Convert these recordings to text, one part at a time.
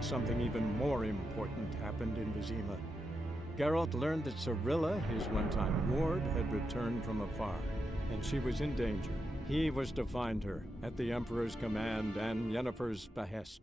something even more important happened in Vizima. Geralt learned that Cirilla, his one-time ward, had returned from afar, and she was in danger. He was to find her, at the Emperor's command and Yennefer's behest.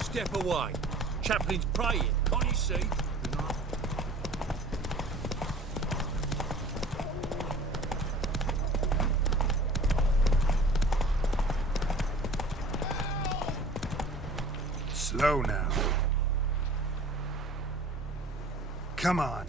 Step away. Chaplain's praying, can't you see? Slow now. Come on.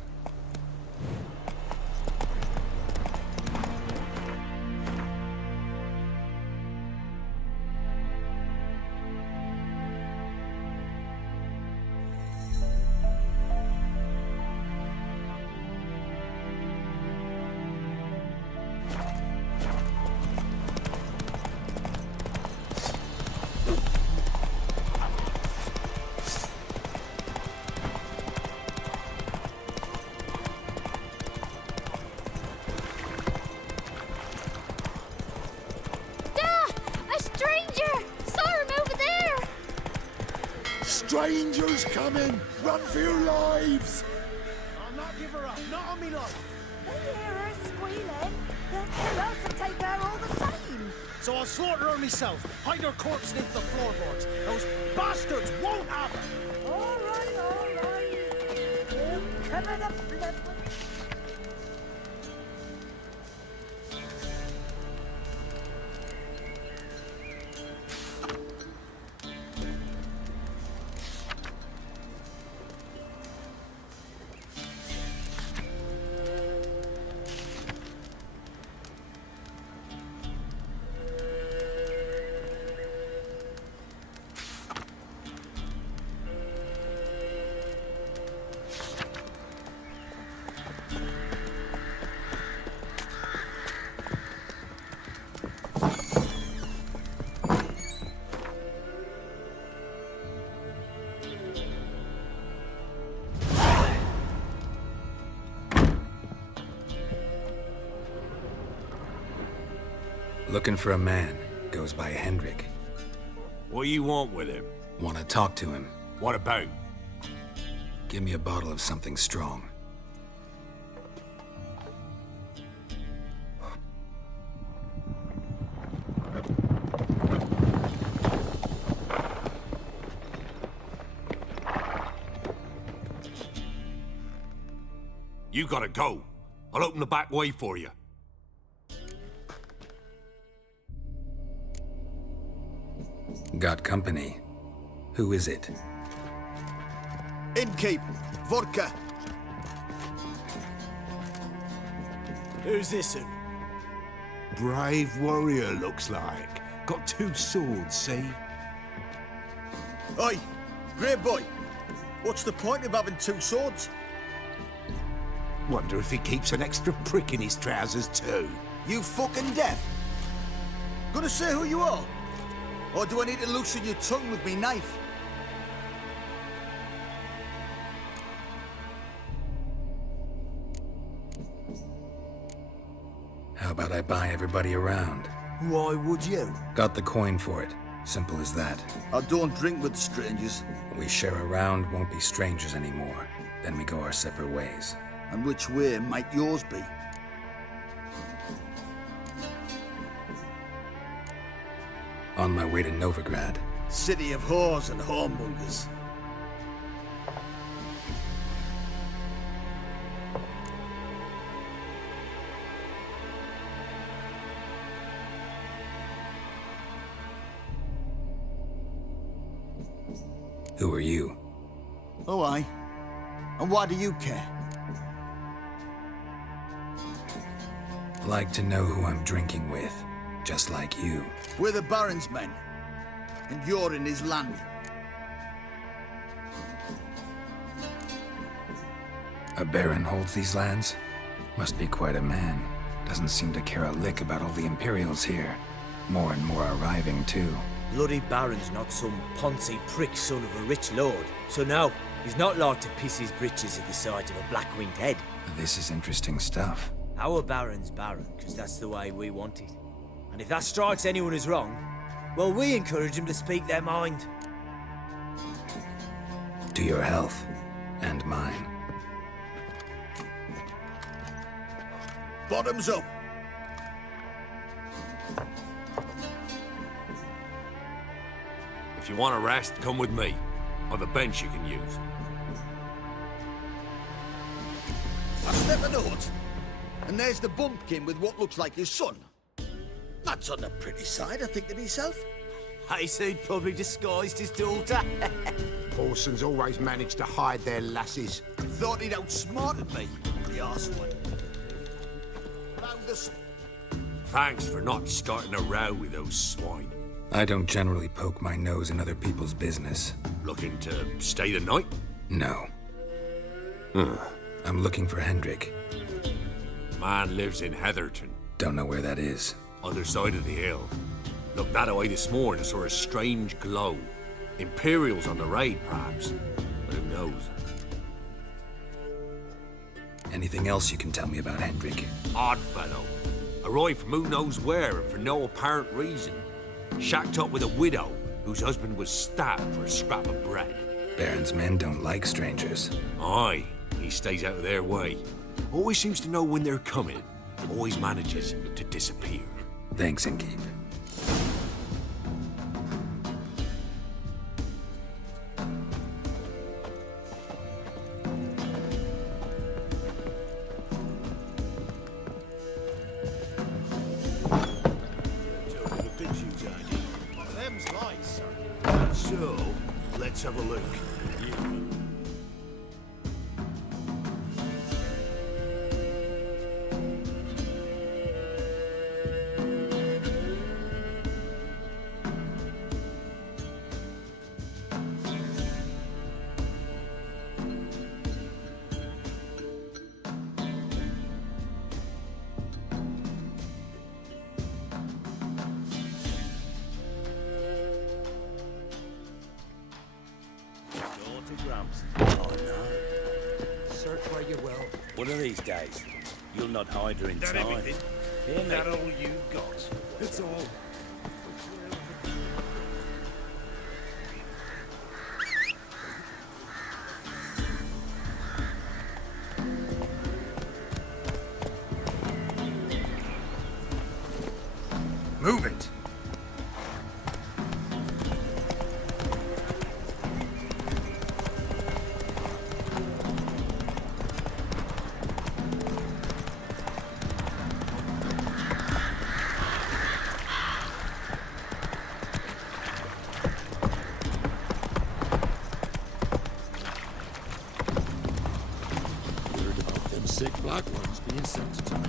Strangers coming! Run for your lives! I'll not give her up, not on me life. They hear her squealing. They'll kill us and take her all the same. So I'll slaughter her myself, hide her corpse beneath the floorboards. Those bastards won't have her! All right. We'll cover the blood. Looking for a man. Goes by Hendrik. What do you want with him? Want to talk to him. What about? Give me a bottle of something strong. You gotta go. I'll open the back way for you. Got company. Who is it? Innkeep, vodka. Who's this one? Brave warrior, looks like. Got 2 swords, see? Oi, grey boy. What's the point of having 2 swords? Wonder if he keeps an extra prick in his trousers too. You fucking deaf? Gonna say who you are? Or do I need to loosen your tongue with me knife? How about I buy everybody around? Why would you? Got the coin for it. Simple as that. I don't drink with strangers. We share a round, won't be strangers anymore. Then we go our separate ways. And which way might yours be? On my way to Novigrad. City of whores and whoremongers. Who are you? Oh, aye. And why do you care? Like to know who I'm drinking with. Just like you. We're the Baron's men. And you're in his land. A baron holds these lands? Must be quite a man. Doesn't seem to care a lick about all the Imperials here. More and more arriving, too. Bloody Baron's not some poncy prick son of a rich lord. So no, he's not like to piss his britches at the sight of a black-winged head. This is interesting stuff. Our Baron's Baron, because that's the way we want it. And if that strikes anyone as wrong, well, we encourage them to speak their mind. To your health. And mine. Bottoms up. If you want a rest, come with me. I've a bench you can use. I step in the hut, and there's the bumpkin with what looks like his son. That's on the pretty side, I think to myself. I said probably disguised his daughter. Paulson's always managed to hide their lasses. Thought he'd outsmarted me, the arsewine. Round the... Thanks for not starting a row with those swine. I don't generally poke my nose in other people's business. Looking to stay the night? No. I'm looking for Hendrik. Man lives in Heatherton, Don't know where that is. other side of the hill. Looked that away this morning, saw a strange glow. Imperials on the raid, perhaps. But who knows? Anything else you can tell me about Hendrik? Odd fellow. Arrived from who knows where and for no apparent reason. Shacked up with a widow whose husband was stabbed for a scrap of bread. Baron's men don't like strangers. Aye, he stays out of their way. Always seems to know when they're coming. Always manages to disappear. Thanks, Inkeep. So, let's have a look. Oh no. Search where you will. One of these days, you'll not hide her in That time. everything? Hear me? That all you got? It's all. Move it! Heard about them sick black ones being sent to time.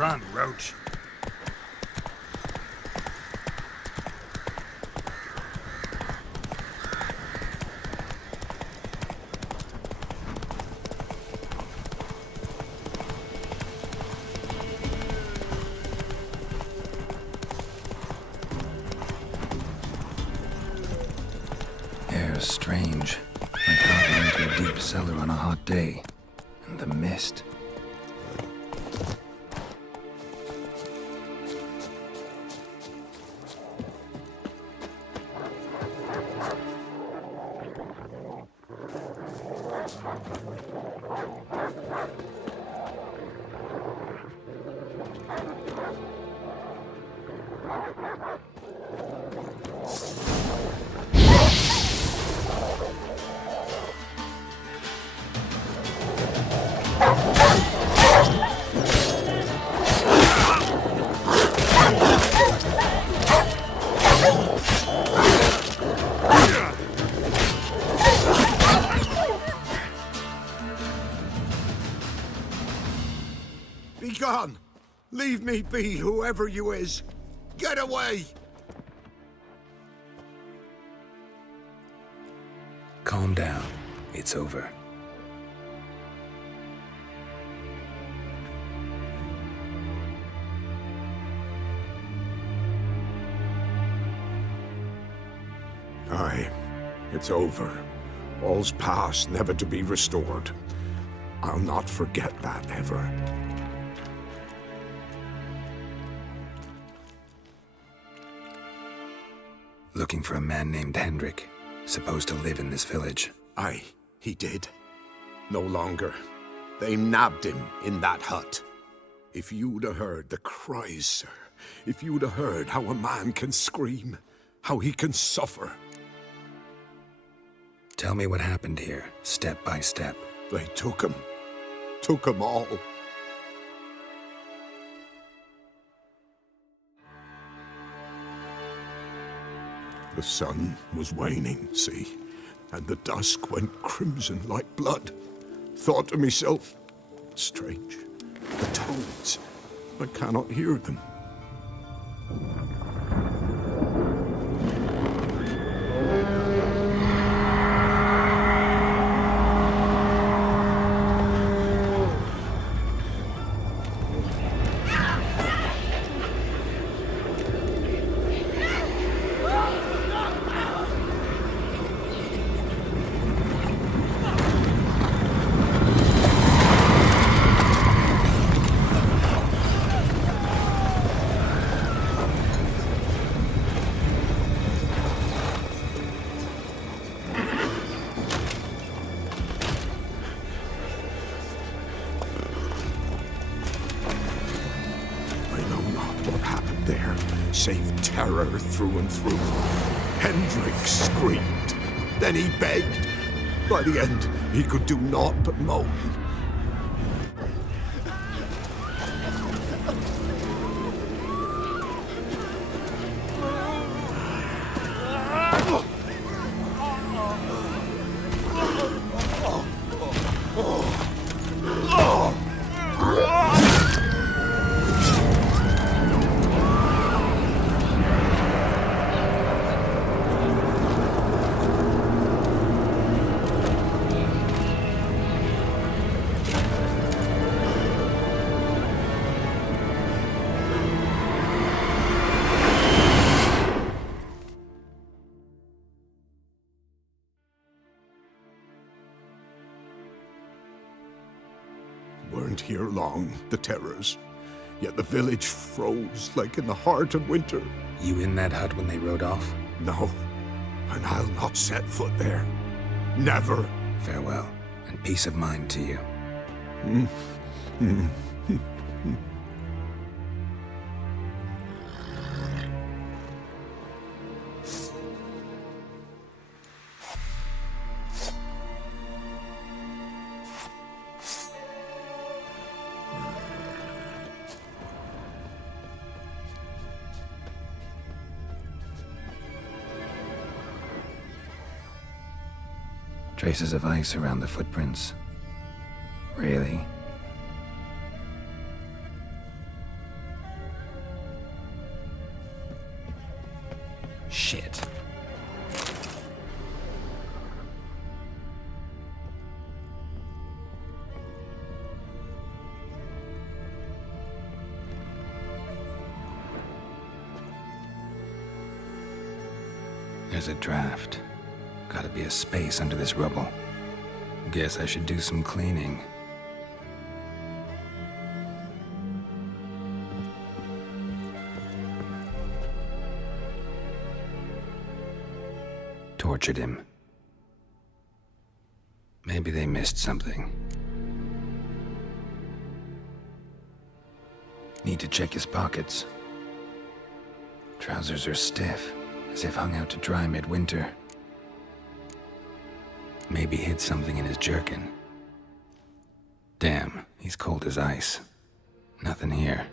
Run, Roach. Air's strange. Like hopping into a deep cellar on a hot day. And the mist. Be gone! Leave me be, whoever you is! Get away! Calm down. It's over. Aye, it's over. All's past, never to be restored. I'll not forget that ever. Looking for a man named Hendrik, supposed to live in this village. Aye, he did. No longer. They nabbed him in that hut. If you'd have heard the cries, sir, if you'd have heard how a man can scream, how he can suffer. Tell me what happened here, step by step. They took him all. The sun was waning, see, and the dusk went crimson like blood. Thought to myself, strange, the toads, I cannot hear them. Save terror through and through. Hendrik screamed. Then he begged. By the end, he could do naught but moan. Weren't here long, the terrors. Yet the village froze like in the heart of winter. You in that hut when they rode off? No, and I'll not set foot there. Never. Farewell, and peace of mind to you. Traces of ice around the footprints. Really? Shit. There's a draft. Gotta be a space under this rubble. Guess I should do some cleaning. Tortured him. Maybe they missed something. Need to check his pockets. Trousers are stiff, as if hung out to dry midwinter. Maybe hid something in his jerkin. Damn, he's cold as ice. Nothing here.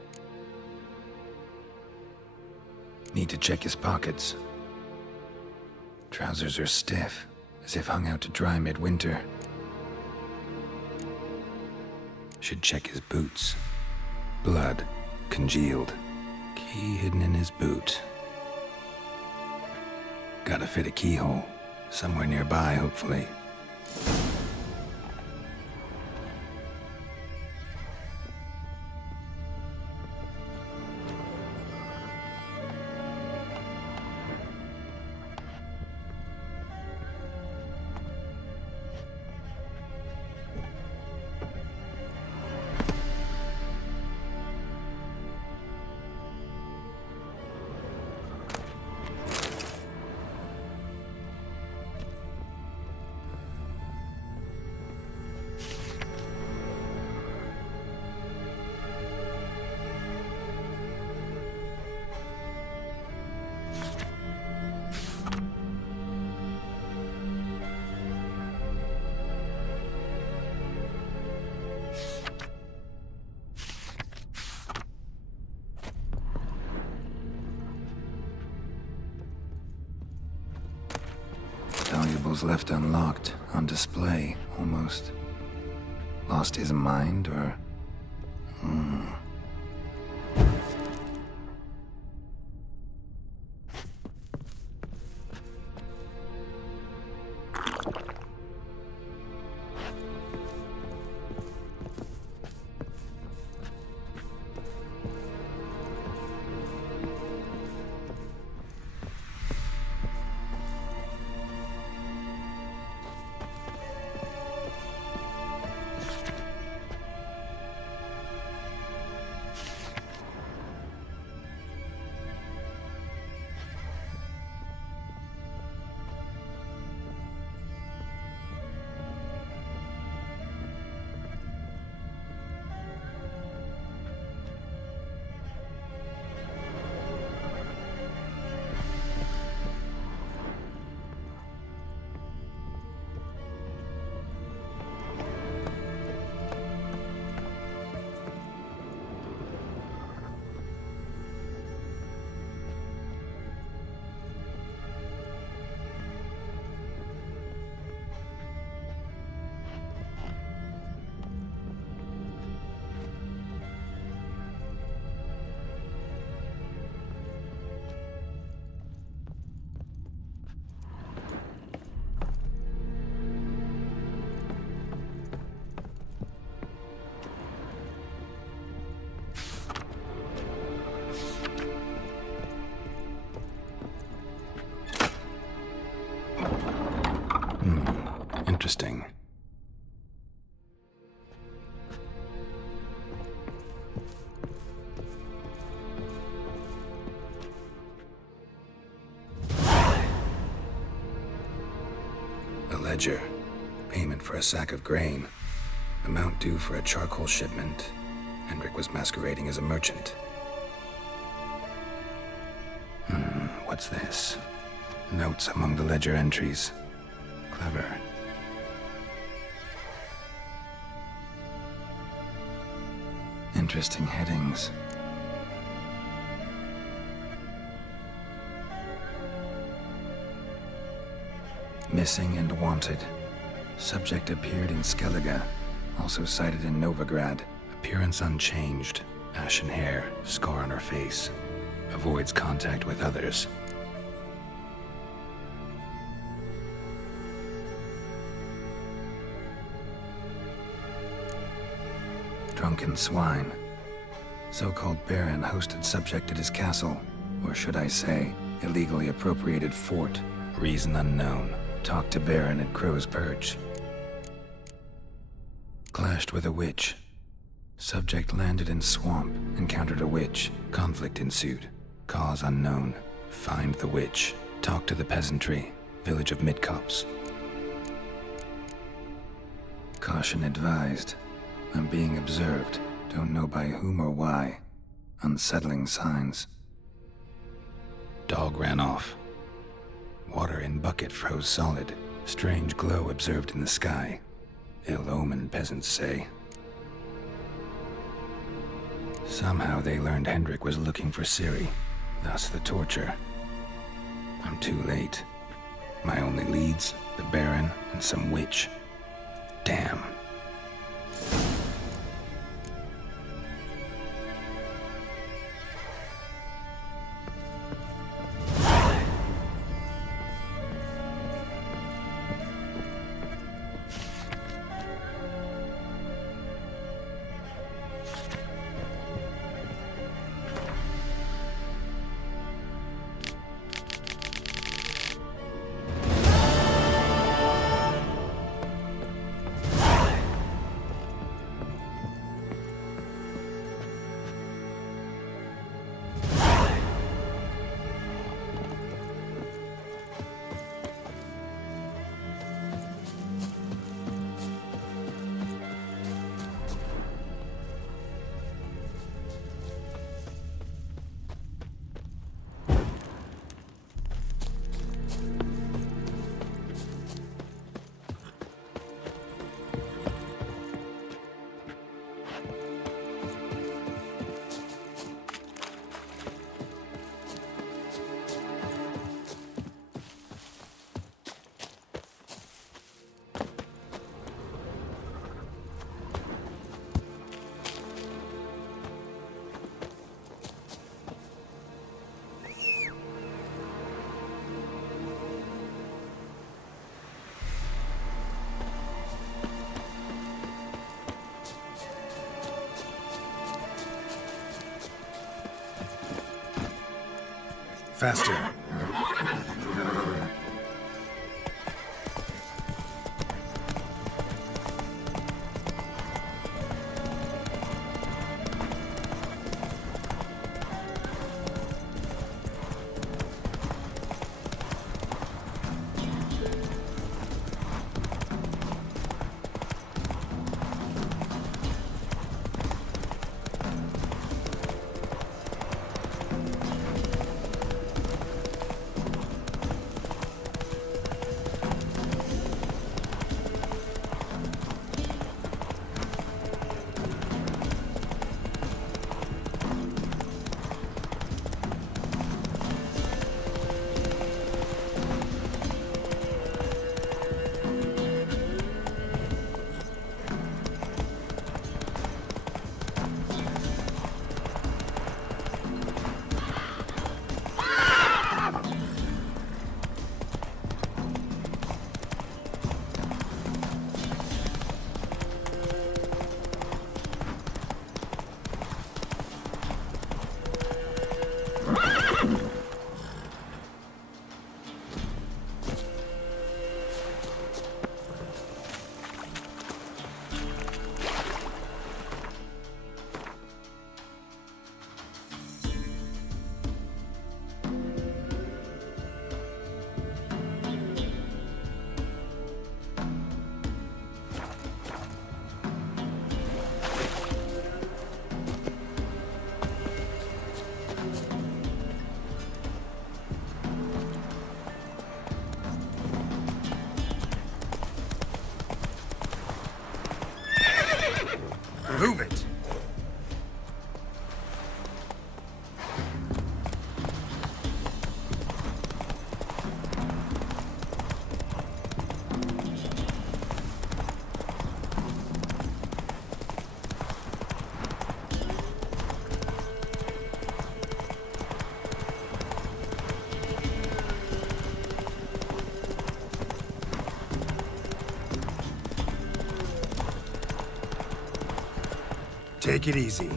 Need to check his pockets. Trousers are stiff, as if hung out to dry midwinter. Should check his boots. Blood, congealed. Key hidden in his boot. Gotta fit a keyhole. Somewhere nearby, hopefully. Valuables left unlocked, on display, almost. Lost his mind, or... Interesting. A ledger. Payment for a sack of grain. Amount due for a charcoal shipment. Hendrik was masquerading as a merchant. What's this? Notes among the ledger entries. Clever. Interesting headings. Missing and wanted. Subject appeared in Skellige. Also cited in Novigrad. Appearance unchanged. Ashen hair. Scar on her face. Avoids contact with others. drunken swine. So-called Baron hosted subject at his castle, or should I say, illegally appropriated fort. Reason unknown. Talked to Baron at Crow's Perch. Clashed with a witch. Subject landed in swamp, encountered a witch. Conflict ensued. Cause unknown. Find the witch. Talk to the peasantry. Village of Midcopse. Caution advised. I'm being observed. Don't know by whom or why. Unsettling signs. Dog ran off. Water in bucket froze solid. Strange glow observed in the sky. Ill omen, peasants say. Somehow they learned Hendrik was looking for Ciri. Thus the torture. I'm too late. My only leads, the Baron and some witch. Damn. Faster. Take it easy.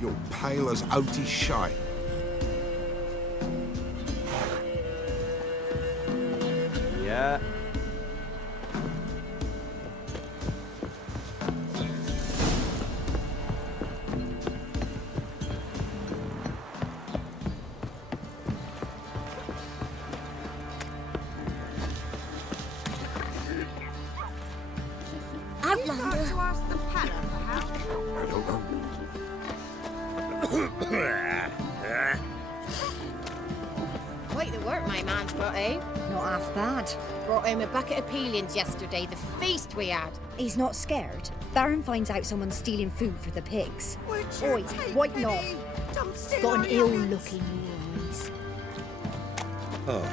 You're pale as outy shite. Yeah. You've got to ask the Pala for help. I don't know. Quite the work my man's got, eh? Not half bad. Brought home a bucket of peelings yesterday, the feast we had. He's not scared. Baron finds out someone's stealing food for the pigs. Would you Oi, take what me? not? Don't steal Got our an ill young'uns. look in your eyes. Oh.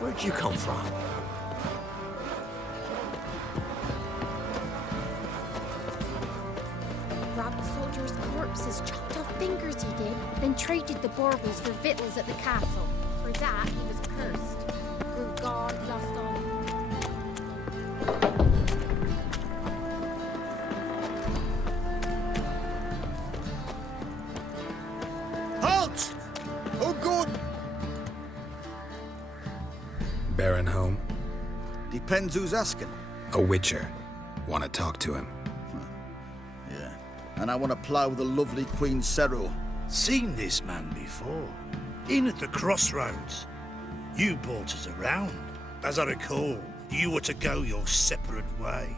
Where'd you come from? Robbed soldiers' corpses, chopped off fingers he did, then traded the baubles for victuals at the castle. For that, he was cursed. Grew gone, lost all. Halt! Oh, good. Baron home? Depends who's asking. A witcher. Want to talk to him. Yeah. And I want to plough the lovely Queen Ciri. Seen this man before. In at the crossroads. You brought us around. As I recall, you were to go your separate way.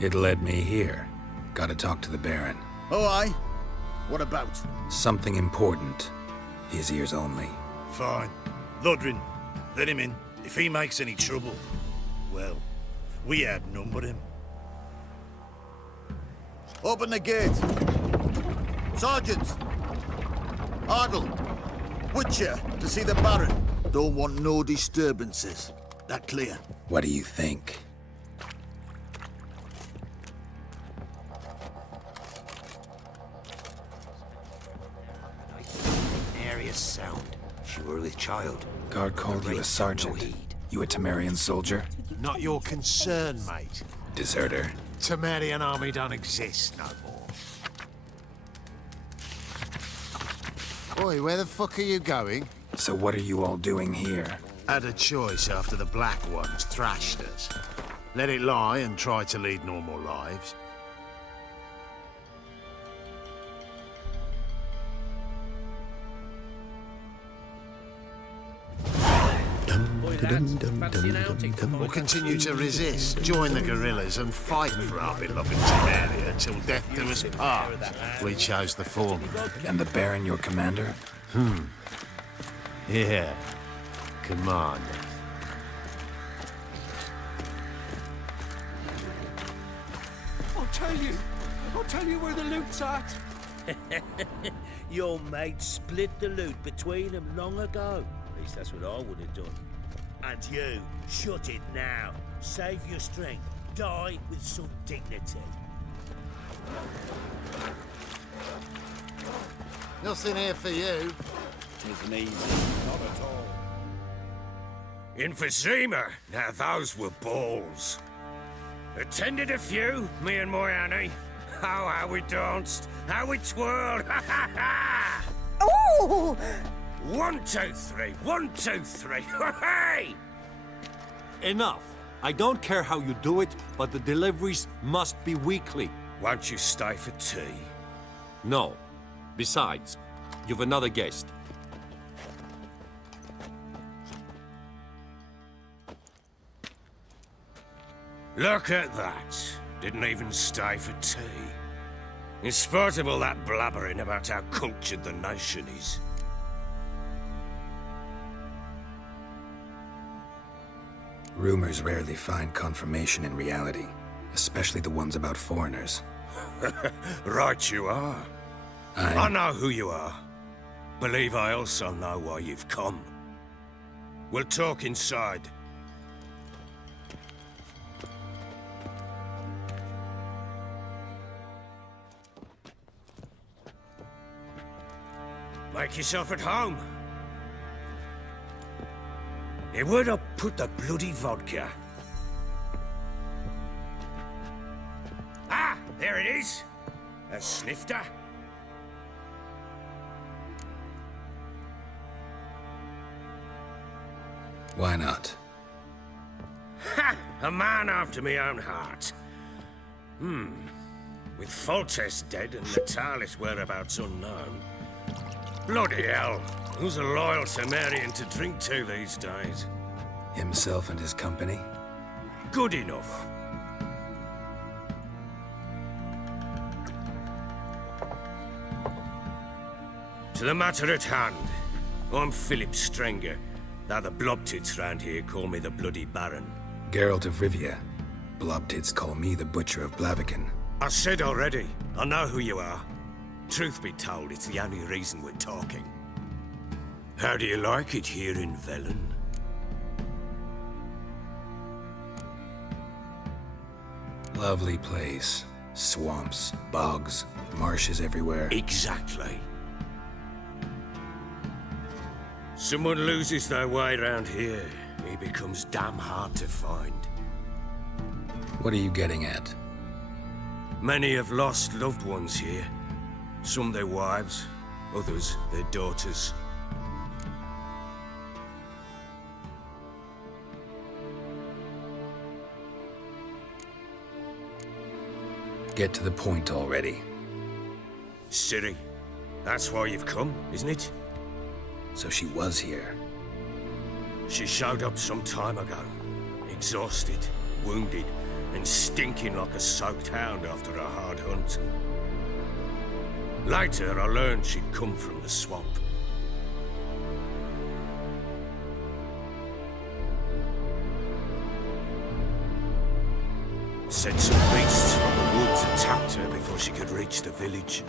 It led me here. Gotta talk to the Baron. Oh, aye? What about? Something important. His ears only. Fine. Lodrin, let him in. If he makes any trouble, well, we outnumber him. Open the gate. Sergeants! Ardle! Witcher, to see the Baron. Don't want no disturbances. That clear? What do you think? Nary a sound. She were with child. Guard called you a sergeant. You a Temerian soldier? Not your concern, mate. Deserter. Temerian army don't exist no more. Oi, where the fuck are you going? So what are you all doing here? Had a choice after the Black Ones thrashed us. Let it lie and try to lead normal lives. Or continue to resist, join the guerrillas and fight for our beloved Temeria till death do us part. We chose the former. And the Baron your commander? Yeah, commander. I'll tell you where the loot's at. Your mate split the loot between them long ago. At least that's what I would have done. And you, shut it now. Save your strength. Die with some dignity. Nothing here for you. Isn't easy. Not at all. In Vizima, now those were balls. Attended a few, me and my Annie. Oh, how we danced, how we twirled. Oh! 1, 2, 3, 1, 2, 3. Hey! Enough. I don't care how you do it, but the deliveries must be weekly. Won't you stay for tea? No. Besides, you've another guest. Look at that. Didn't even stay for tea. In spite of all that blabbering about how cultured the nation is. Rumors rarely find confirmation in reality, especially the ones about foreigners. Right you are. I know who you are. Believe I also know why you've come. We'll talk inside. Make yourself at home. Hey, where'd I put the bloody vodka? Ah, there it is. A snifter. Why not? Ha! A man after my own heart. With Foltest dead and Natalis' whereabouts unknown. Bloody hell. Who's a loyal Cimmerian to drink to these days? Himself and his company? Good enough. To the matter at hand. I'm Philip Strenger. Now the Blobtits round here call me the Bloody Baron. Geralt of Rivia. Blobtits call me the Butcher of Blaviken. I said already, I know who you are. Truth be told, it's the only reason we're talking. How do you like it here in Velen? Lovely place. Swamps, bogs, marshes everywhere. Exactly. Someone loses their way around here, he becomes damn hard to find. What are you getting at? Many have lost loved ones here. Some their wives, others their daughters. Get to the point already. Ciri, that's why you've come, isn't it? So she was here. She showed up some time ago. Exhausted, wounded, and stinking like a soaked hound after a hard hunt. Later, I learned she'd come from the swamp. Said some beasts from the woods attacked her before she could reach the village.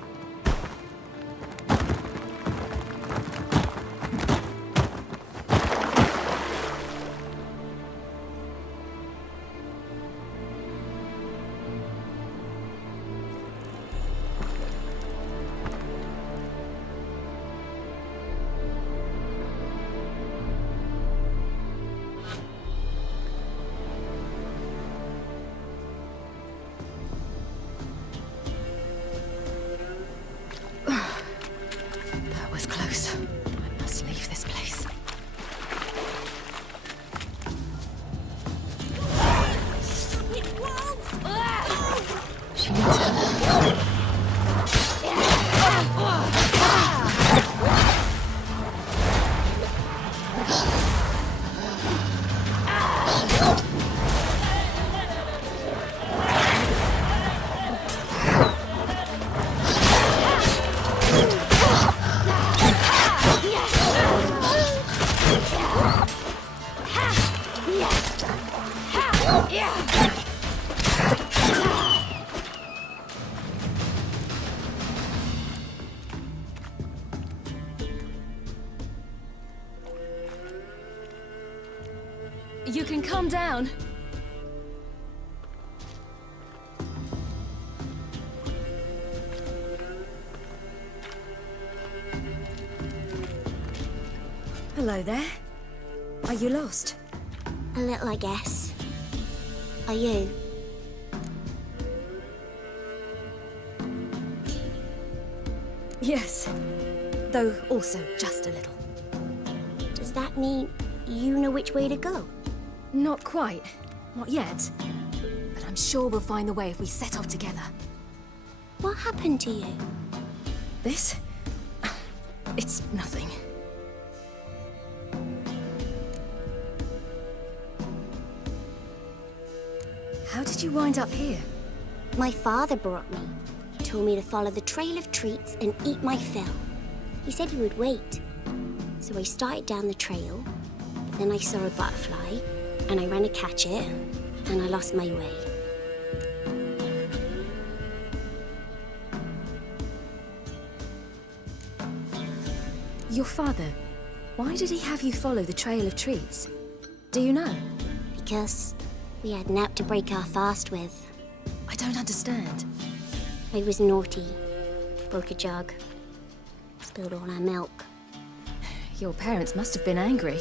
You can calm down. Hello there. Are you lost? A little, I guess. Are you? Yes. Though also just a little. Does that mean you know which way to go? Not quite. Not yet. But I'm sure we'll find the way if we set off together. What happened to you? This? It's nothing. How did you wind up here? My father brought me. Told me to follow the trail of treats and eat my fill. He said he would wait. So I started down the trail, but then I saw a butterfly, and I ran to catch it, and I lost my way. Your father, why did he have you follow the trail of treats? Do you know? Because we had naught to break our fast with. I don't understand. I was naughty. Broke a jug. Spilled all our milk. Your parents must have been angry.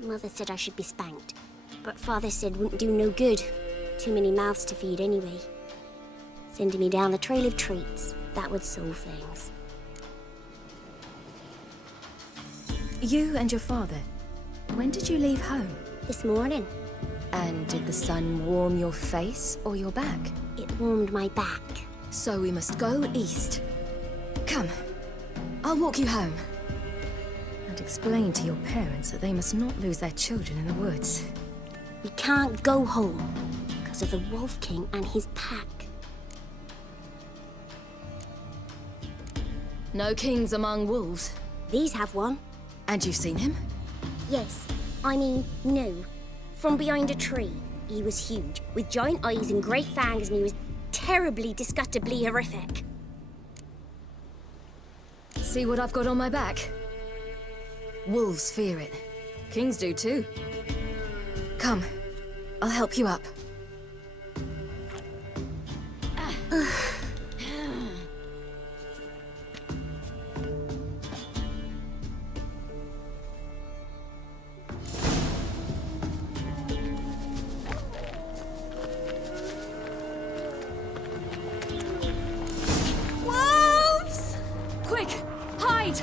Mother said I should be spanked, but Father said wouldn't do no good. Too many mouths to feed anyway. Sending me down the trail of treats, that would solve things. You and your father, when did you leave home? This morning. And did the sun warm your face or your back? It warmed my back. So we must go east. Come, I'll walk you home. And explain to your parents that they must not lose their children in the woods. We can't go home because of the Wolf King and his pack. No kings among wolves. These have one. And you've seen him? Yes. I mean, no. From behind a tree. He was huge, with giant eyes and great fangs, and he was terribly, disgustingly horrific. See what I've got on my back? Wolves fear it. Kings do too. Come, I'll help you up. Wolves! Quick, hide!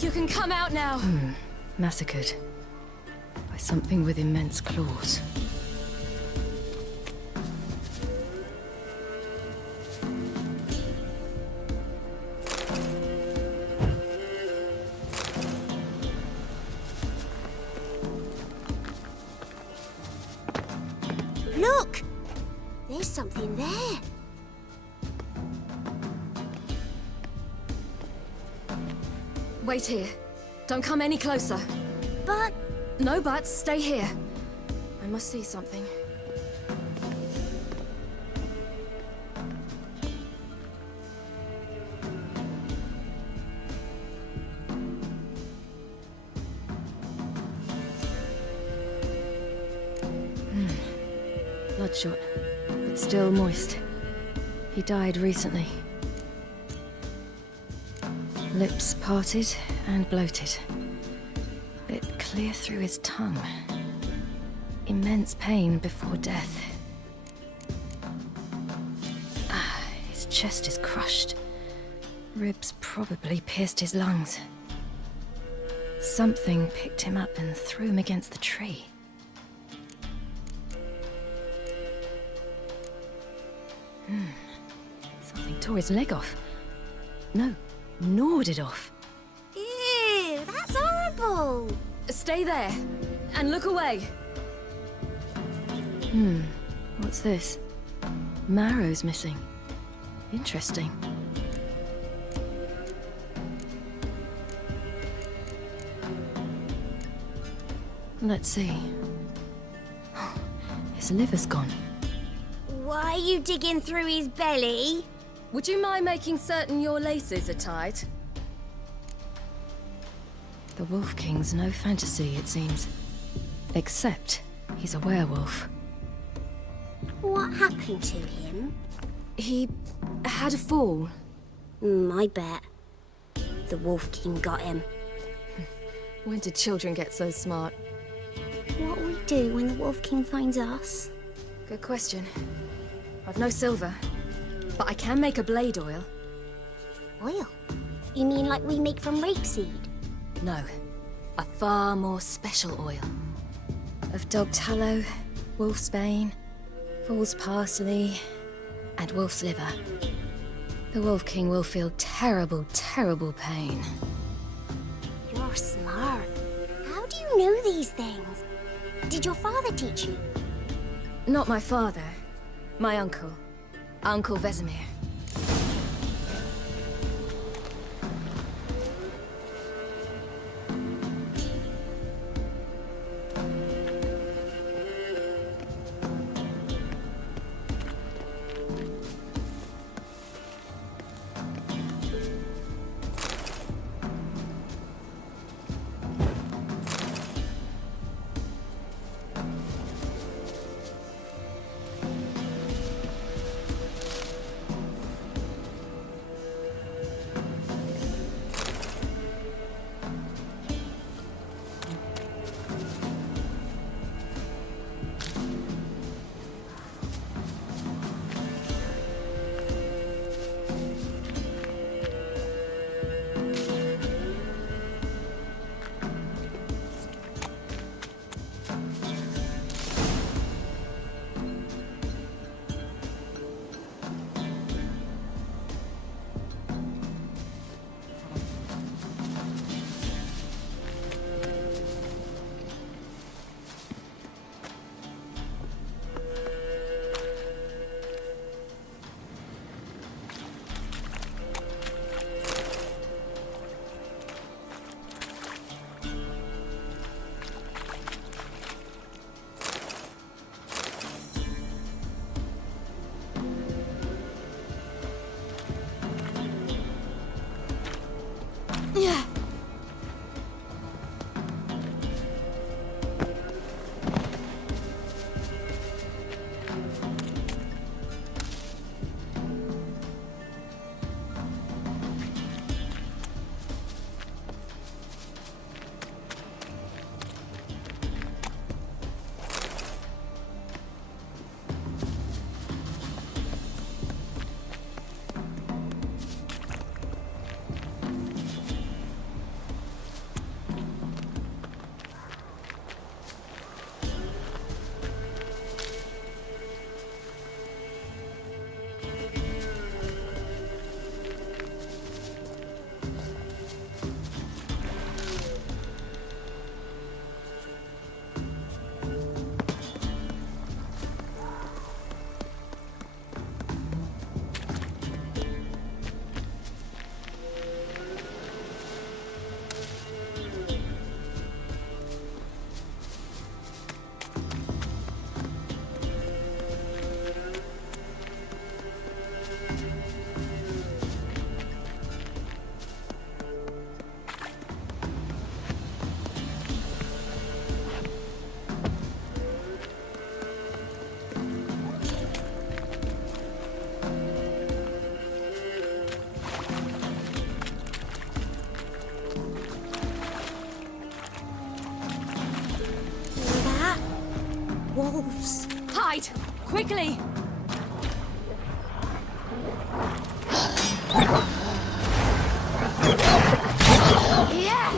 You can come out now. Massacred by something with immense claws. Look! There's something there. Wait here. Don't come any closer. But... No buts. Stay here. I must see something. Bloodshot, but still moist. He died recently. Lips parted and bloated. Bit clear through his tongue. Immense pain before death. His chest is crushed. Ribs probably pierced his lungs. Something picked him up and threw him against the tree. Something tore his leg off. No, gnawed it off. Ew, that's horrible! Stay there, and look away. What's this? Marrow's missing. Interesting. Let's see. His liver's gone. Why are you digging through his belly? Would you mind making certain your laces are tied? The Wolf King's no fantasy, it seems. Except he's a werewolf. What happened to him? He had a fall. I bet. The Wolf King got him. When did children get so smart? What will we do when the Wolf King finds us? Good question. I've no silver, but I can make a blade oil. Oil? You mean like we make from rapeseed? No, a far more special oil. Of dog tallow, wolf's bane, fool's parsley, and wolf's liver. The Wolf King will feel terrible, terrible pain. You're smart. How do you know these things? Did your father teach you? Not my father. My uncle. Uncle Vesemir. Yeah. Wolves. Hide! Quickly! Yeah.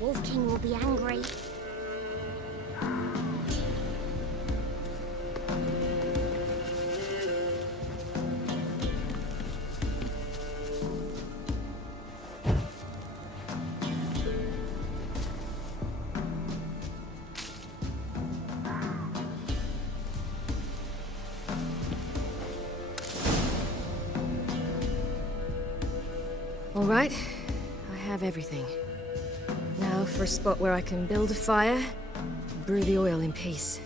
Wolf King will be angry. All right, I have everything. Now for a spot where I can build a fire, and brew the oil in peace.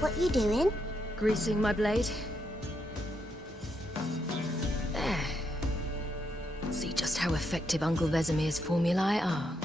What you doing? Greasing my blade. There. See just how effective Uncle Vesemir's formulae are.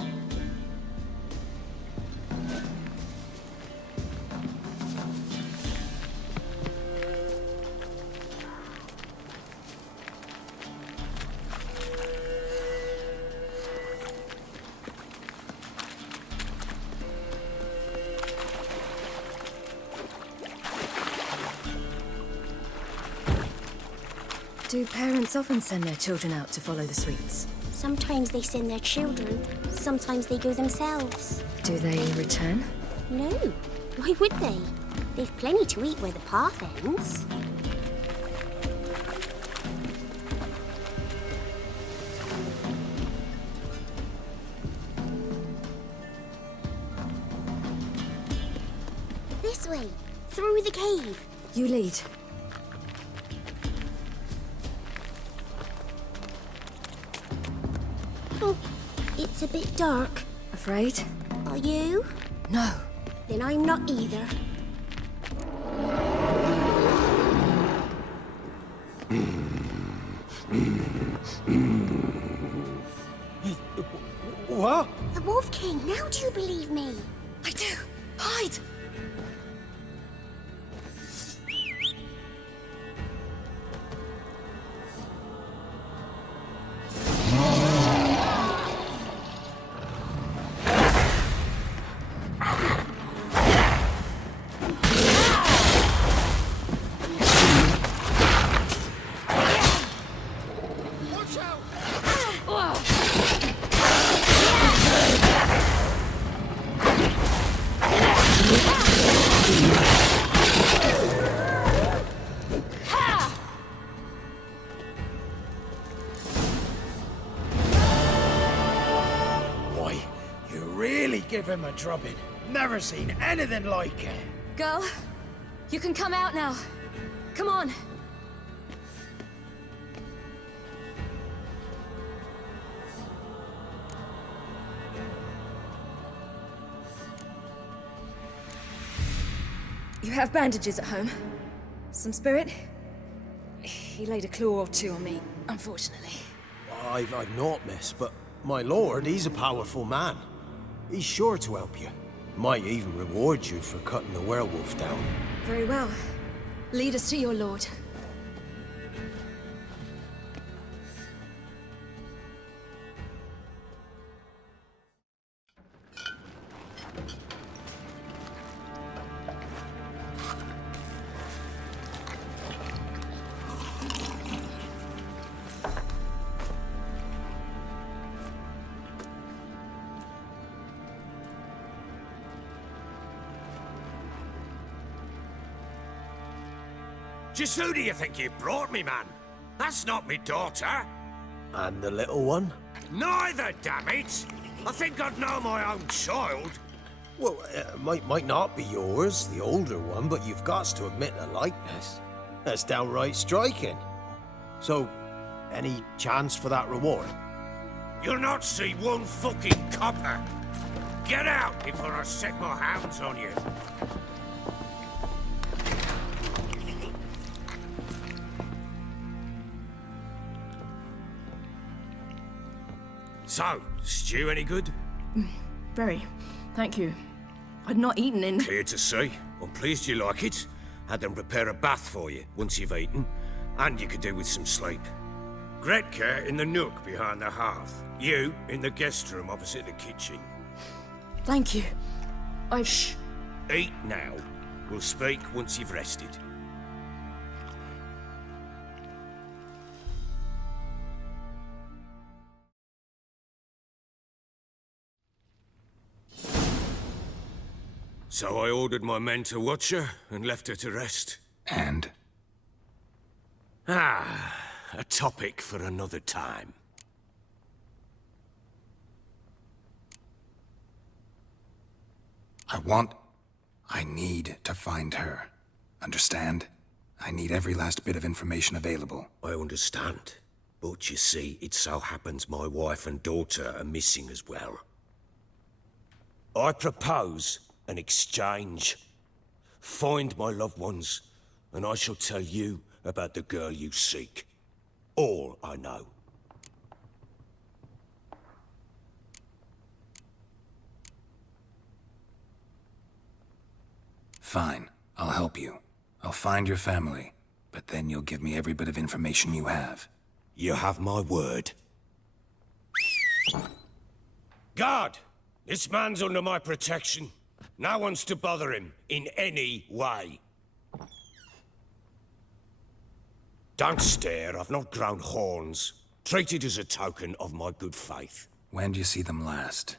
Do parents often send their children out to follow the sweets? Sometimes they send their children, sometimes they go themselves. Do they return? No, why would they? They've plenty to eat where the path ends. This way, through the cave. You lead. Oh, it's a bit dark. Afraid? Are you? No. Then I'm not either. What? The Wolf King, now do you believe me? I do. Hide! Give him a drubbing. Never seen anything like it. Girl, you can come out now. Come on. You have bandages at home? Some spirit? He laid a claw or two on me, unfortunately. I've naught, miss, but my lord, he's a powerful man. He's sure to help you. Might even reward you for cutting the werewolf down. Very well. Lead us to your lord. Just who do you think you brought me, man? That's not me daughter. And the little one? Neither, damn it! I think I'd know my own child. Well, might not be yours, the older one, but you've got to admit the likeness. That's downright striking. So, any chance for that reward? You'll not see one fucking copper. Get out before I set my hounds on you. So, stew any good? Very. Thank you. I'd not eaten in... Clear to see. I'm pleased you like it. Had them prepare a bath for you once you've eaten. And you could do with some sleep. Gretka in the nook behind the hearth. You in the guest room opposite the kitchen. Thank you. Shh. Eat now. We'll speak once you've rested. So I ordered my men to watch her and left her to rest. And? A topic for another time. I need to find her. Understand? I need every last bit of information available. I understand. But you see, it so happens my wife and daughter are missing as well. I propose an exchange. Find my loved ones, and I shall tell you about the girl you seek. All I know. Fine. I'll help you. I'll find your family, but then you'll give me every bit of information you have. You have my word. Guard! This man's under my protection. No one's to bother him in any way. Don't stare, I've not grown horns. Treat it as a token of my good faith. When do you see them last?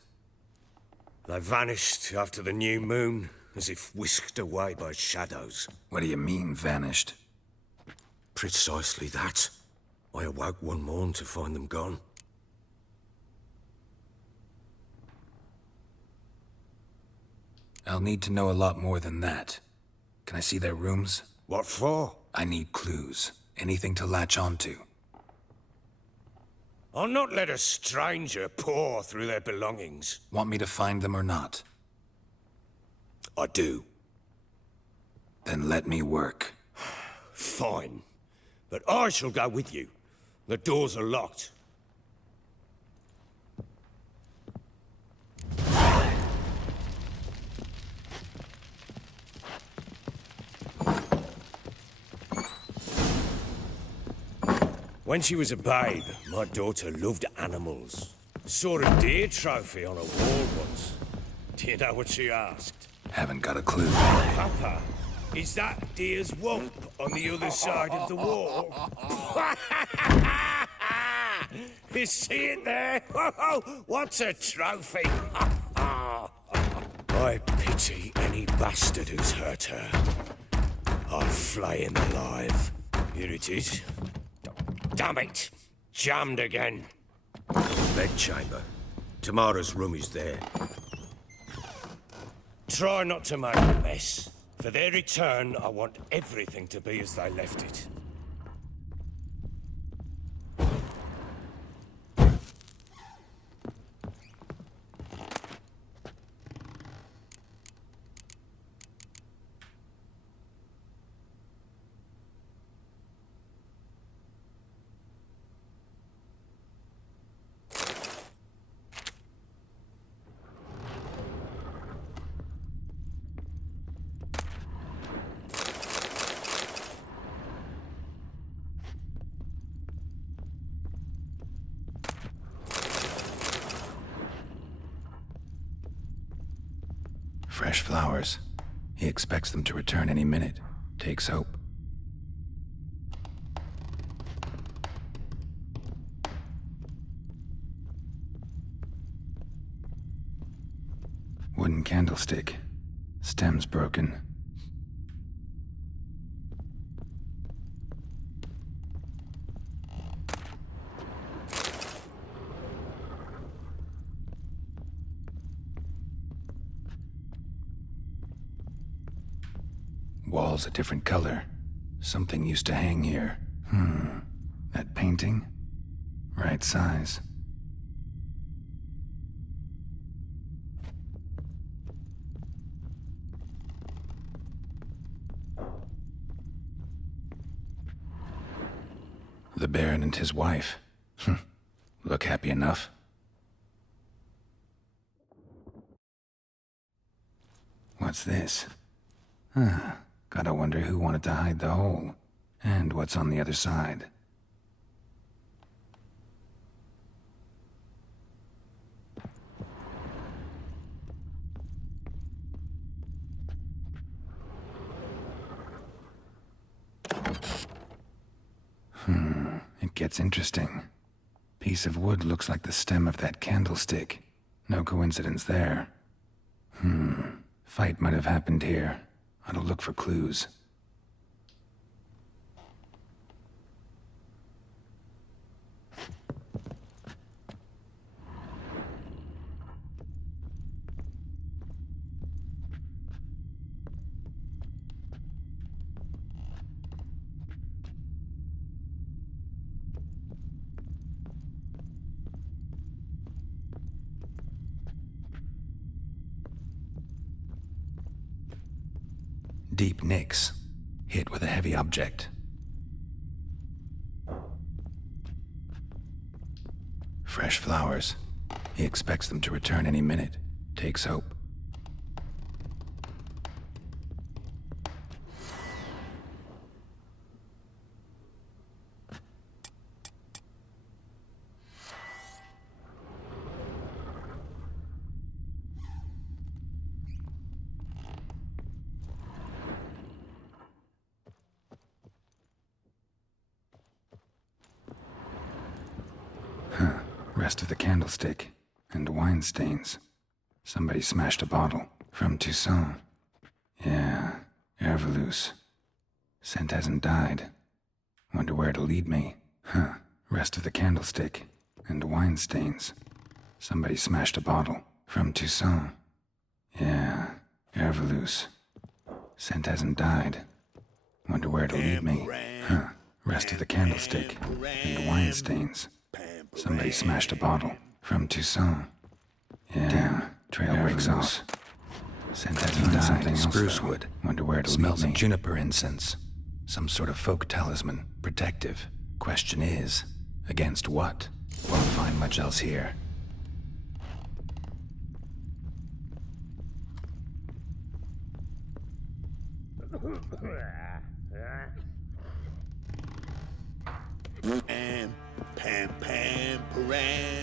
They vanished after the new moon, as if whisked away by shadows. What do you mean, vanished? Precisely that. I awoke one morn to find them gone. I'll need to know a lot more than that. Can I see their rooms? What for? I need clues. Anything to latch onto. I'll not let a stranger pore through their belongings. Want me to find them or not? I do. Then let me work. Fine. But I shall go with you. The doors are locked. When she was a babe, my daughter loved animals. Saw a deer trophy on a wall once. Do you know what she asked? Haven't got a clue. Papa, is that deer's wump on the other side of the wall? You see it there? Oh, what's a trophy? I pity any bastard who's hurt her. I'll flay him alive. Here it is. Damn it! Jammed again. Bedchamber. Tamara's room is there. Try not to make a mess. For their return, I want everything to be as they left it. Fresh flowers. He expects them to return any minute. Takes hope. Wooden candlestick. Stem's broken. Wall's a different color. Something used to hang here. That painting? Right size. The Baron and his wife. Look happy enough. What's this? Gotta wonder who wanted to hide the hole. And what's on the other side. gets interesting. Piece of wood looks like the stem of that candlestick. No coincidence there. Fight might have happened here. Ought to look for clues. Deep nicks, hit with a heavy object. Fresh flowers. He expects them to return any minute. Takes hope. Rest of the candlestick, and wine stains. Somebody smashed a bottle. From Toussaint. Yeah, Velen'S. Scent hasn't died. Wonder where it'll lead me. Rest of the candlestick, and wine stains. Somebody smashed a bottle. From Toussaint. Yeah, Velen'S. Scent hasn't died. Wonder where it'll lead me. Rest of the candlestick, and wine stains. Somebody smashed a bottle. From Toussaint. Yeah. Damn. Trail breaks off. Scent hasn't died. Something spruce wood. Wonder where it'll smells of juniper incense. Some sort of folk talisman. Protective. Question is, against what? Won't find much else here.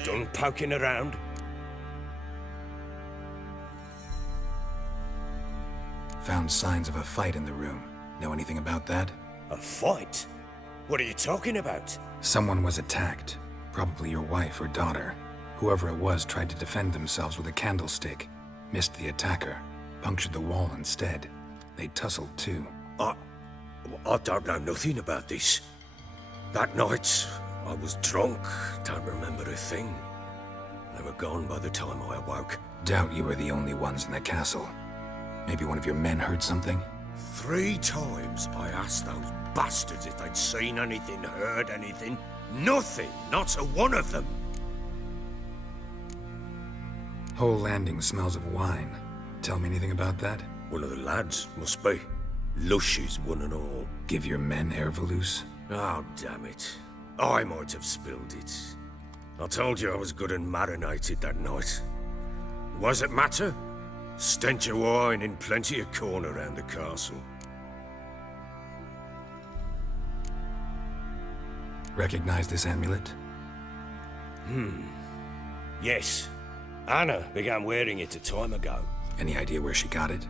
Done poking around? Found signs of a fight in the room. Know anything about that? A fight? What are you talking about? Someone was attacked. Probably your wife or daughter. Whoever it was tried to defend themselves with a candlestick. Missed the attacker. Punctured the wall instead. They tussled too. I don't know nothing about this. That night, I was drunk. Don't remember a thing. They were gone by the time I awoke. Doubt you were the only ones in the castle. Maybe one of your men heard something? 3 times I asked those bastards if they'd seen anything, heard anything. Nothing! Not a one of them! Whole landing smells of wine. Tell me anything about that? One of the lads, must be. Lushes, one and all. Give your men Velen'S? Oh, damn it. I might have spilled it. I told you I was good and marinated that night. Was it matter? Stench of wine in plenty of corn around the castle. Recognize this amulet? Yes. Anna began wearing it a time ago. Any idea where she got it?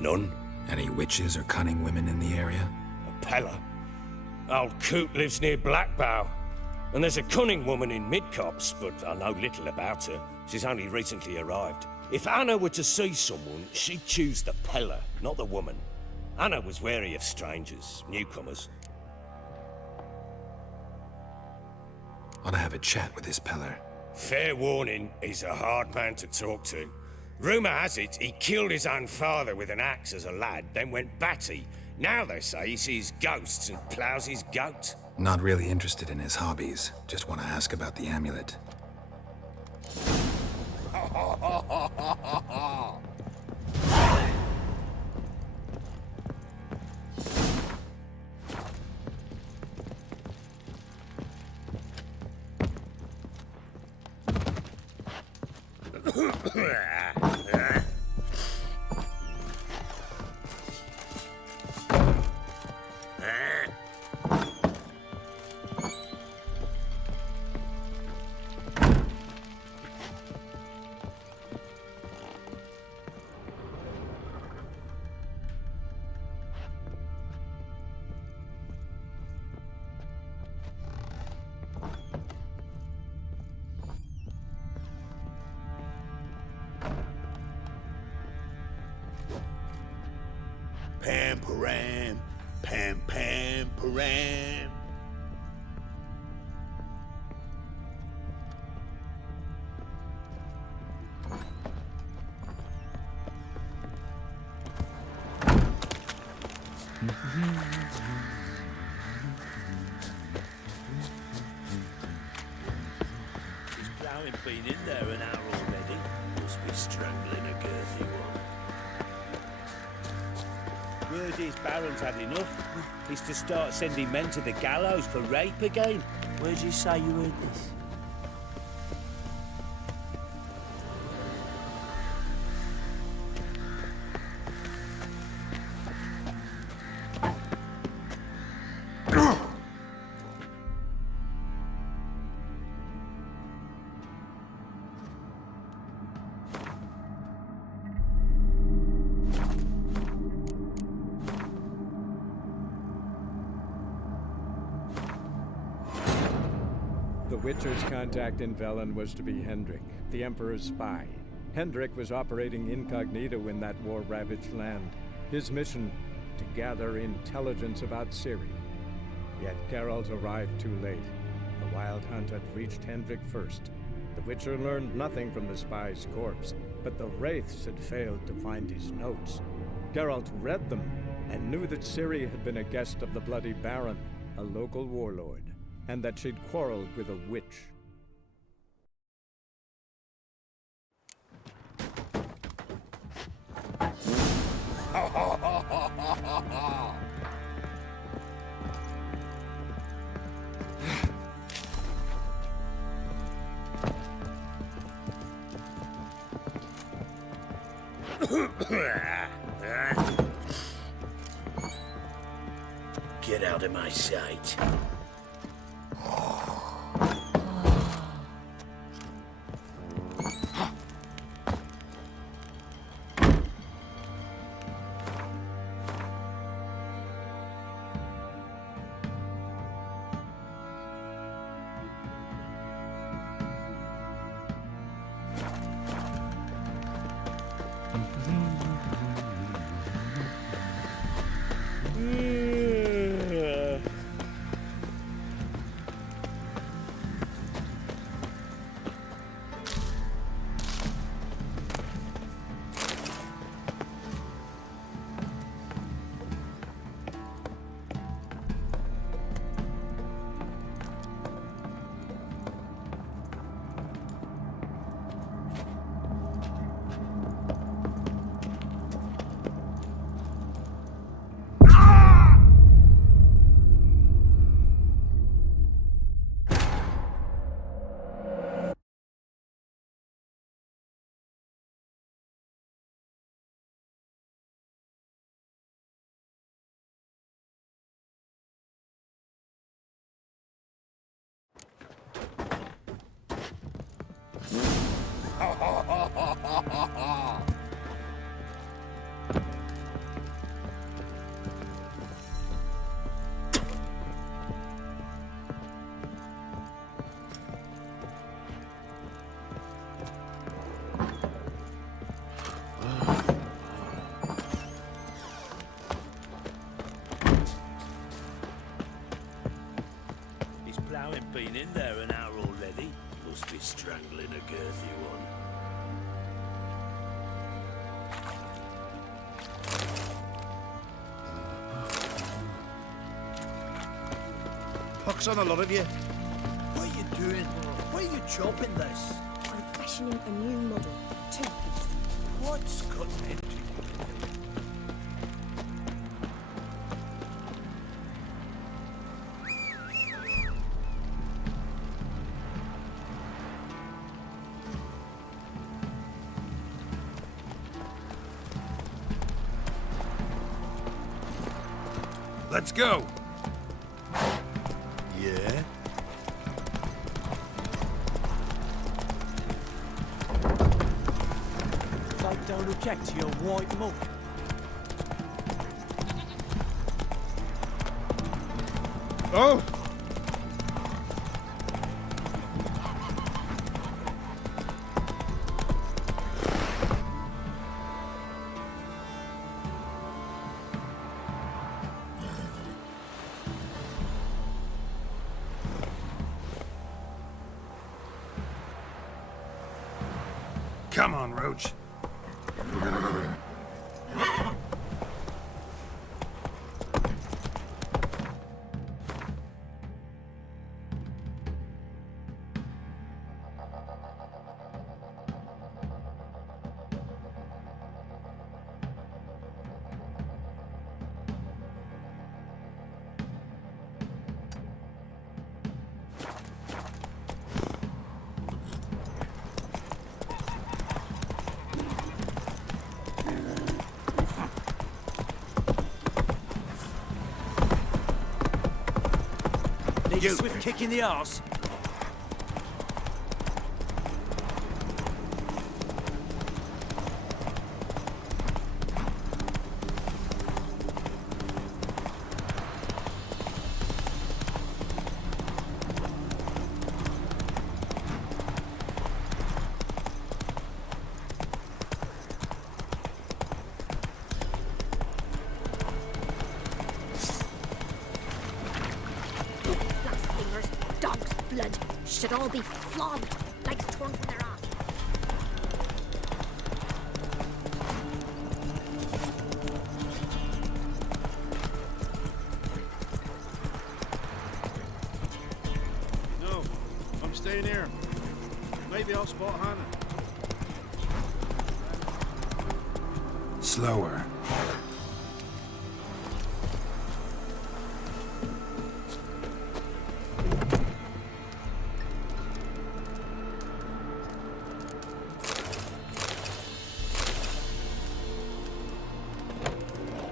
None. Any witches or cunning women in the area? A Pella. Old Coot lives near Blackbow. And there's a cunning woman in Midcopse, but I know little about her. She's only recently arrived. If Anna were to see someone, she'd choose the Pella, not the woman. Anna was wary of strangers, newcomers. Ought to have a chat with this Peller. Fair warning, he's a hard man to talk to. Rumour has it he killed his own father with an axe as a lad, then went batty. Now they say he sees ghosts and ploughs his goat. Not really interested in his hobbies. Just want to ask about the amulet. Pam param, pam pam param. He's ploughing been in there an hour already. Must be strangling a girthy one. Word is Baron's had enough. He's to start sending men to the gallows for rape again. Where'd you say you heard this? The Witcher's contact in Velen was to be Hendrik, the Emperor's spy. Hendrik was operating incognito in that war-ravaged land. His mission, to gather intelligence about Ciri. Yet Geralt arrived too late. The Wild Hunt had reached Hendrik first. The Witcher learned nothing from the spy's corpse, but the Wraiths had failed to find his notes. Geralt read them and knew that Ciri had been a guest of the Bloody Baron, a local warlord, and that she'd quarreled with a witch. Get out of my sight. He's ploughing been in there an hour already. Must be strangling a girthy one. Pox on a lot of you. What are you doing? Why are you chopping this? I'm fashioning a new model. Two-piece. What's got into Let's go! Yeah? I don't object to your white mug. Oh! Come on, Roach. Need a swift kick in the arse. Should all be flogged, legs torn from their arms. No, I'm staying here. Maybe I'll spot Hannah. Slower.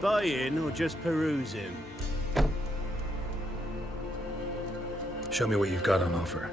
Buying or just perusing? Show me what you've got on offer.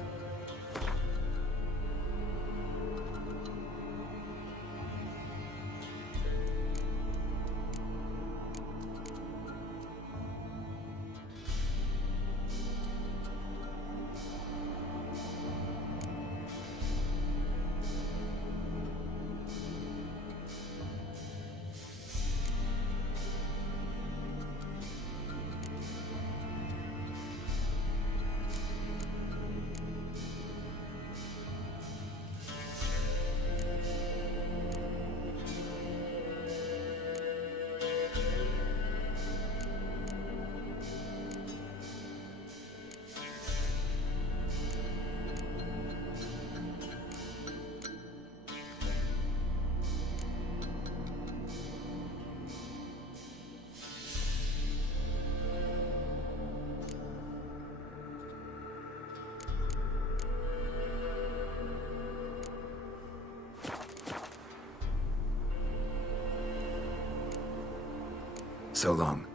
So long.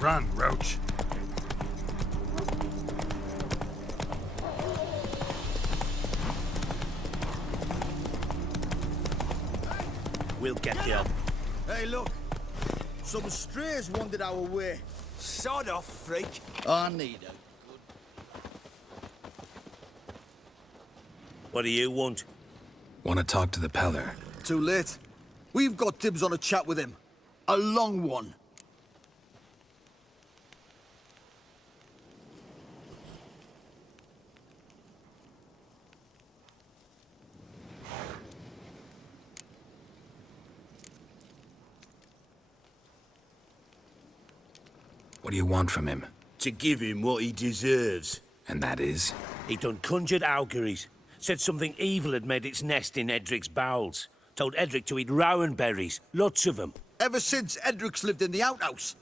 Run, Roach. We'll get them. Hey, look. Some strays wandered our way. Sod off, freak. I need a What do you want? Want to talk to the Peller. Too late. We've got dibs on a chat with him. A long one. What do you want from him? To give him what he deserves. And that is? He done conjured auguries. Said something evil had made its nest in Edric's bowels. Told Edric to eat rowan berries. Lots of them. Ever since Edric's lived in the outhouse.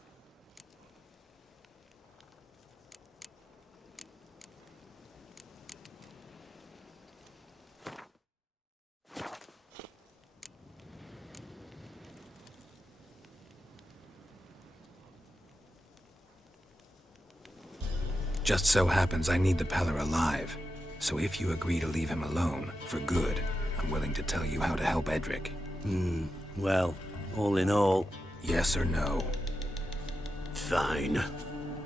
Just so happens I need the Peller alive. So if you agree to leave him alone, for good, I'm willing to tell you how to help Edric. Well, all in all... Yes or no? Fine.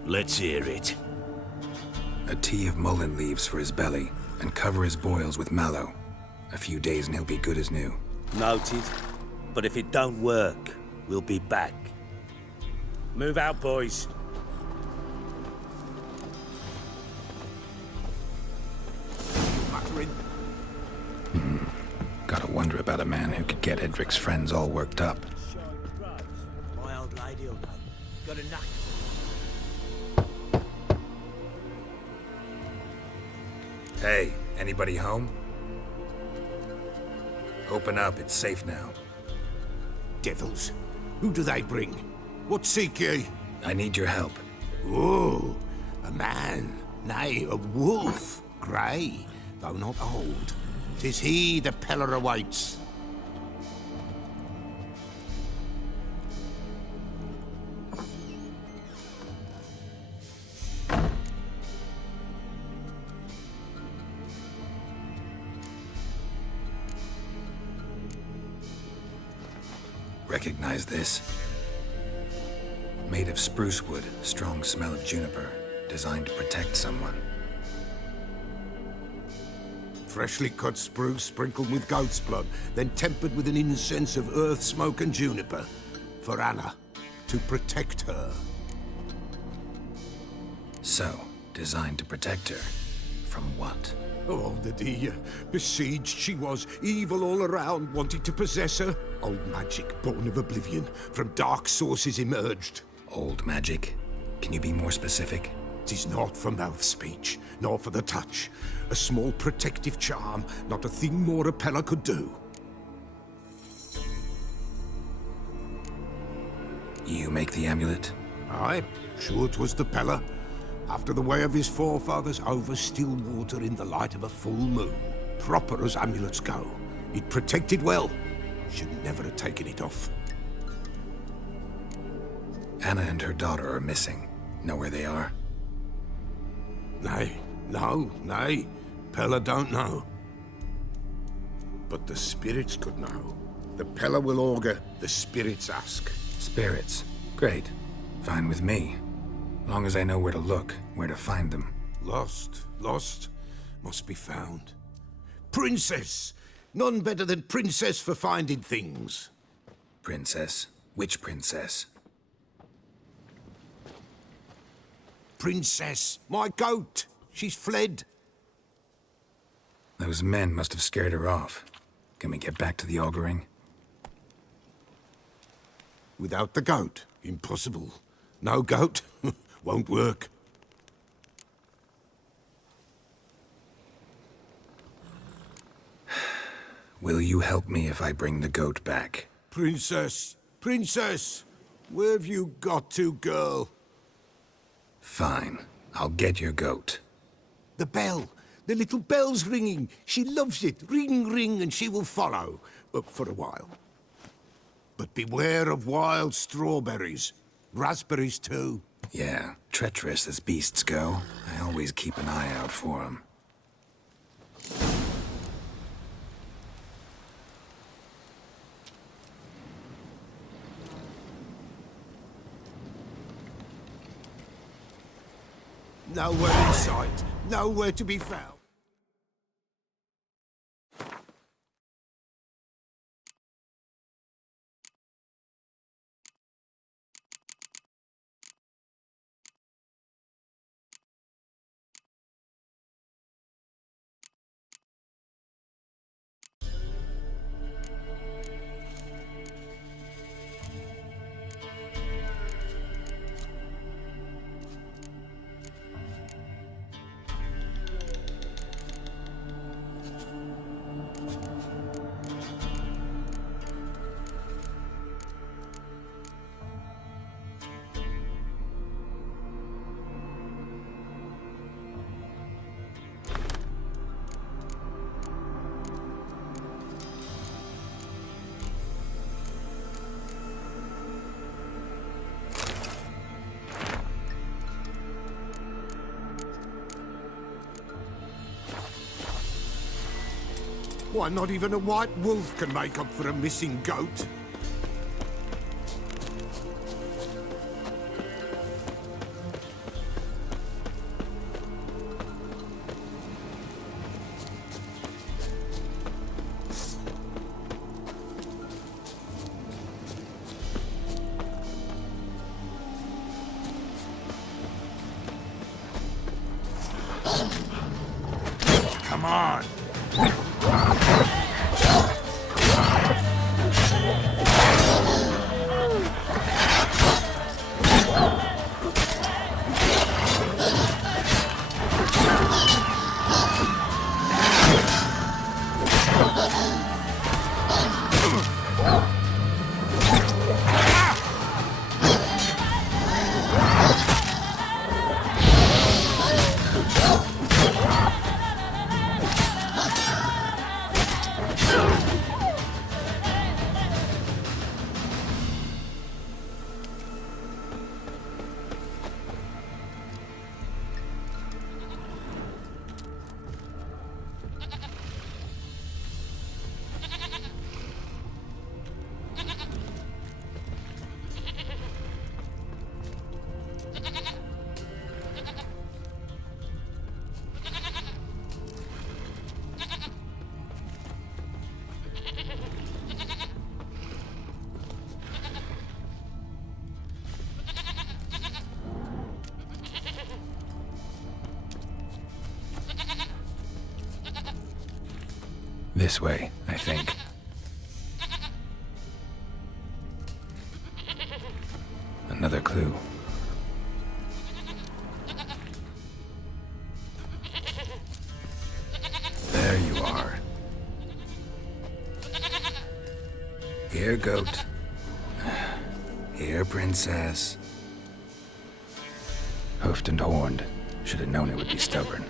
Let's hear it. A tea of mullein leaves for his belly, and cover his boils with mallow. A few days and he'll be good as new. Noted. But if it don't work, we'll be back. Move out, boys. Gotta wonder about a man who could get Edric's friends all worked up. My old lady'll know. Got a knock. Hey, anybody home? Open up, it's safe now. Devils. Who do they bring? What seek ye? I need your help. Oh, a man, nay, a wolf. Grey, though not old. 'Tis he the Peller awaits. Recognize this? Made of spruce wood, strong smell of juniper, designed to protect someone. Freshly cut spruce sprinkled with goat's blood, then tempered with an incense of earth, smoke and juniper. For Anna, to protect her. So, designed to protect her. From what? Oh, the dear. Besieged she was, evil all around, wanting to possess her. Old magic, born of oblivion, from dark sources emerged. Old magic? Can you be more specific? 'Tis not for mouth speech, nor for the touch. A small protective charm, not a thing more a Peller could do. You make the amulet? Aye, sure 'twas the Peller. After the way of his forefathers, over still water in the light of a full moon. Proper as amulets go. It protected well. Should never have taken it off. Anna and her daughter are missing. Know where they are? Nay, nay. Peller don't know. But the spirits could know. The Peller will augur, the spirits ask. Spirits? Great. Fine with me. Long as I know where to look, where to find them. Lost, must be found. Princess! None better than Princess for finding things. Princess? Which princess? Princess, my goat! She's fled. Those men must have scared her off. Can we get back to the auguring? Without the goat, impossible. No goat, won't work. Will you help me if I bring the goat back? Princess, where have you got to, girl? Fine. I'll get your goat. The bell. The little bell's ringing. She loves it. Ring, ring, and she will follow. For a while. But beware of wild strawberries. Raspberries, too. Yeah, treacherous as beasts go. I always keep an eye out for them. Nowhere in sight. Nowhere to be found. Why, not even a white wolf can make up for a missing goat. Come on! This way, I think. Another clue. There you are. Here, goat. Here, princess. Hoofed and horned. Should have known it would be stubborn.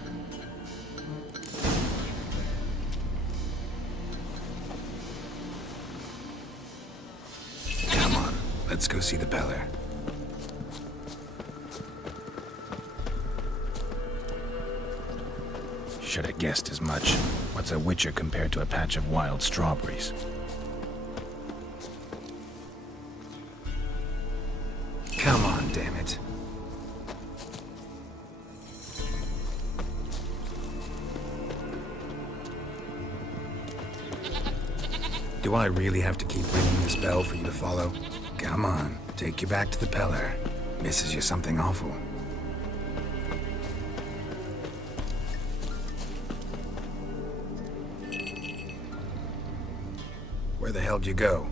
Come on, let's go see the Beller. Should have guessed as much. What's a witcher compared to a patch of wild strawberries? Come on, damn it. Do I really have to keep ringing this bell for you to follow? Come on, take you back to the Beller. Misses you something awful. Where the hell did you go?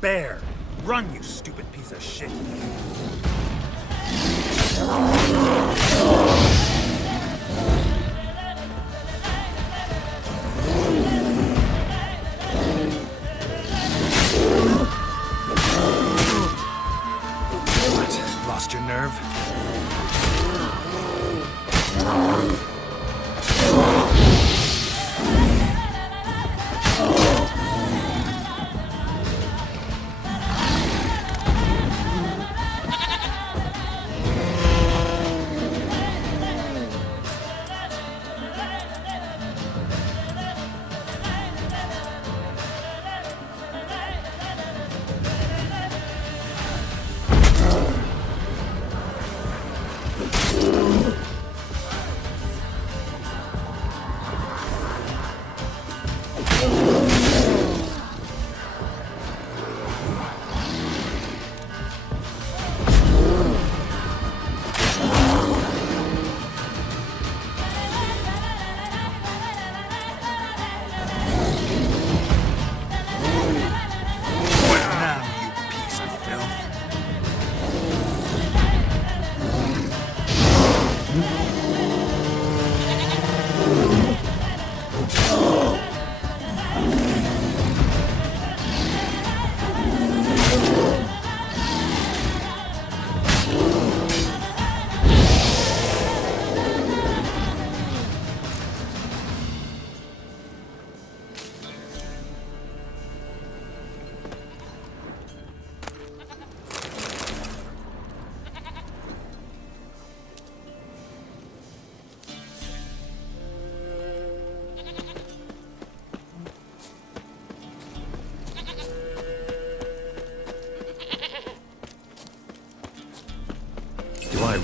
Bear! Run, you stupid piece of shit! What? Lost your nerve?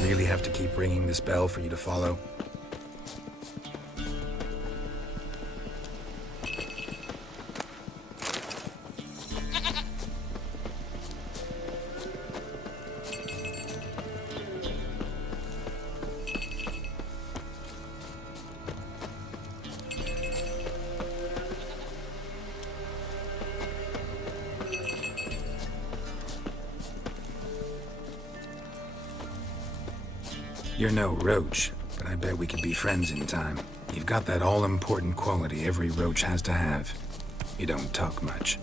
really have to keep ringing this bell for you to follow? You're no roach, but I bet we could be friends in time. You've got that all-important quality every roach has to have. You don't talk much.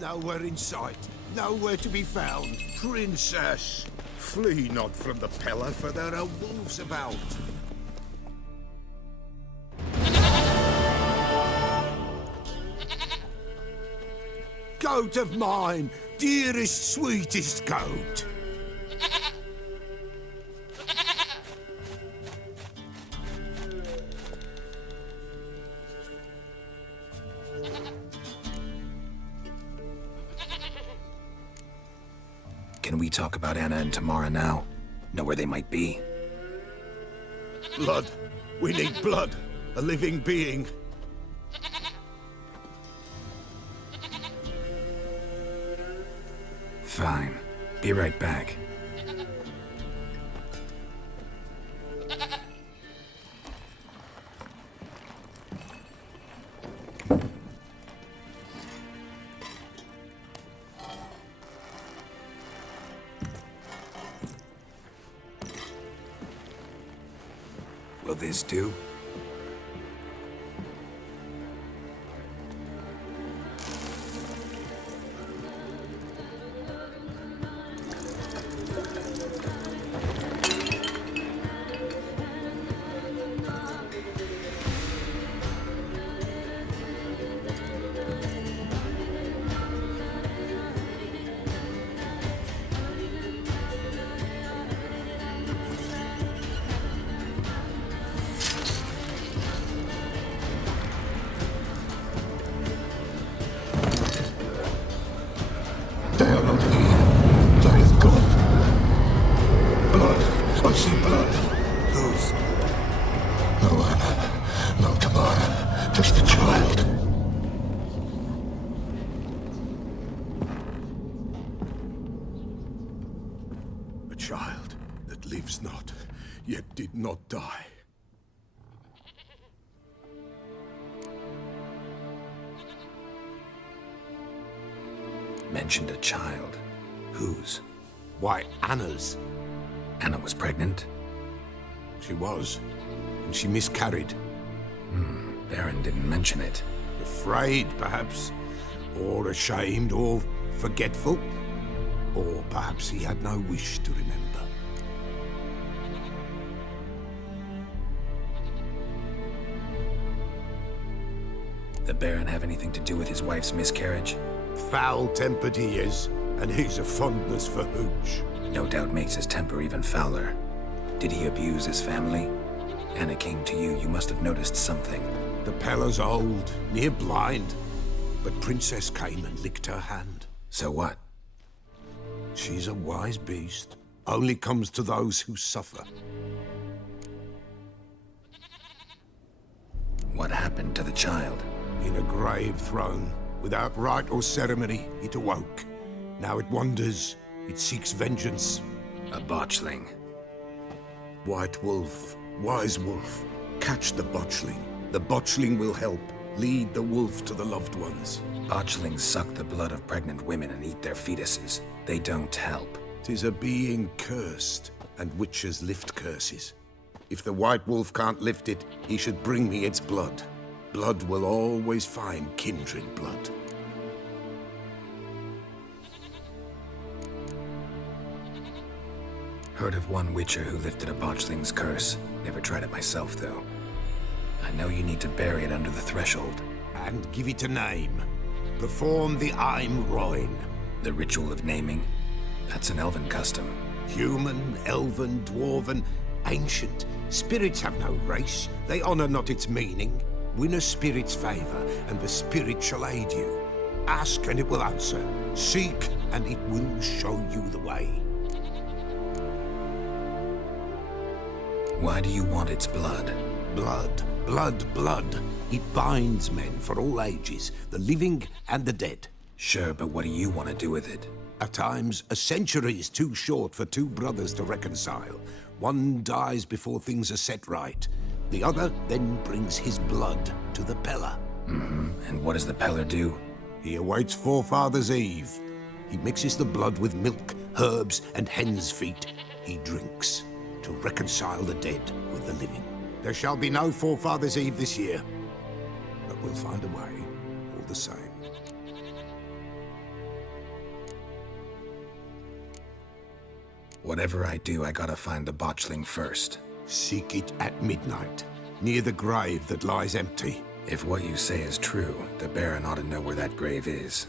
Nowhere in sight, nowhere to be found. Princess, flee not from the pillar, for there are wolves about. Goat of mine, dearest, sweetest goat. Can we talk about Anna and Tamara now? Know where they might be? Blood. We need blood. A living being. Fine. Be right back. Will this do? They are not here. They is gone. Blood. I see blood. Whose? No Anna. No Tamara. Just the child. A child that lives not, yet did not die. Mentioned a child. Whose? Why, Anna's. Anna was pregnant? She was. And she miscarried. Baron didn't mention it. Afraid, perhaps. Or ashamed, or forgetful. Or perhaps he had no wish to remember. The Baron have anything to do with his wife's miscarriage? Foul-tempered he is, and he's a fondness for hooch. No doubt makes his temper even fouler. Did he abuse his family? Anna came to you, you must have noticed something. The Pella's old, near blind, but Princess came and licked her hand. So what? She's a wise beast. Only comes to those who suffer. What happened to the child? In a grave thrown. Without rite or ceremony, it awoke. Now it wanders. It seeks vengeance. A botchling. White wolf, wise wolf. Catch the botchling. The botchling will help. Lead the wolf to the loved ones. Botchlings suck the blood of pregnant women and eat their fetuses. They don't help. 'Tis a being cursed, and witches lift curses. If the white wolf can't lift it, he should bring me its blood. Blood will always find kindred blood. Heard of one witcher who lifted a botchling's curse. Never tried it myself, though. I know you need to bury it under the threshold. And give it a name. Perform the Aim Roin. The ritual of naming? That's an elven custom. Human, elven, dwarven, ancient. Spirits have no race. They honor not its meaning. Win a spirit's favor, and the spirit shall aid you. Ask, and it will answer. Seek, and it will show you the way. Why do you want its blood? Blood, blood, blood. It binds men for all ages, the living and the dead. Sure, but what do you want to do with it? At times, a century is too short for two brothers to reconcile. One dies before things are set right. The other then brings his blood to the Peller. And what does the Peller do? He awaits Forefathers' Eve. He mixes the blood with milk, herbs, and hen's feet. He drinks to reconcile the dead with the living. There shall be no Forefathers' Eve this year, but we'll find a way, all the same. Whatever I do, I gotta find the botchling first. Seek it at midnight, near the grave that lies empty. If what you say is true, the Baron ought to know where that grave is.